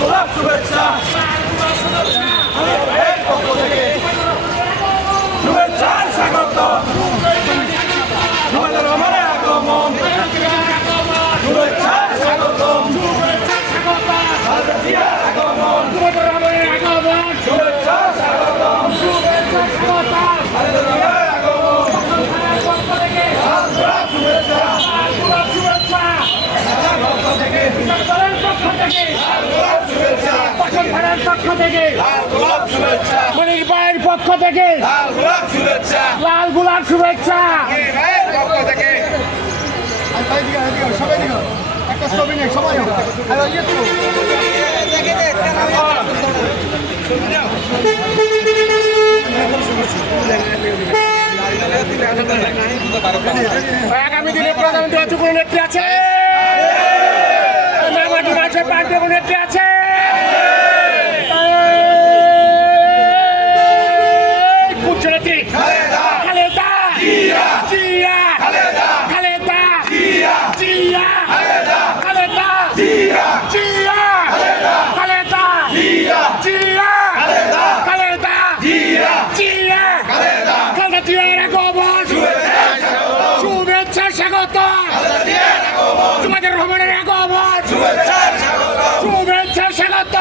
গোলাপ শুভেচ্ছা। পক্ষ থেকে শুভেচ্ছার স্বাগত। তোমাদের আমার আগমন। শুভেচ্ছার স্বাগত। আগমন। শুভেচ্ছা স্বাগত। শুভেচ্ছা। পক্ষ থেকে। মনির ভাইয়ের পক্ষ থেকে। লাল গোলাপ শুভেচ্ছা। আগামী দিনে প্রধানমন্ত্রী অচুকুল নেত্রী আছে। পার্টি নেত্রী আছে। শুভেচ্ছা স্বাগত। তোমাদের রহমানের আগমন শুভেচ্ছা স্বাগত।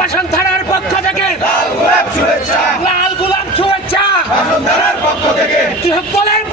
বাসন থানার পক্ষ থেকে লাল গোলাপ শুভেচ্ছা। দলের পক্ষ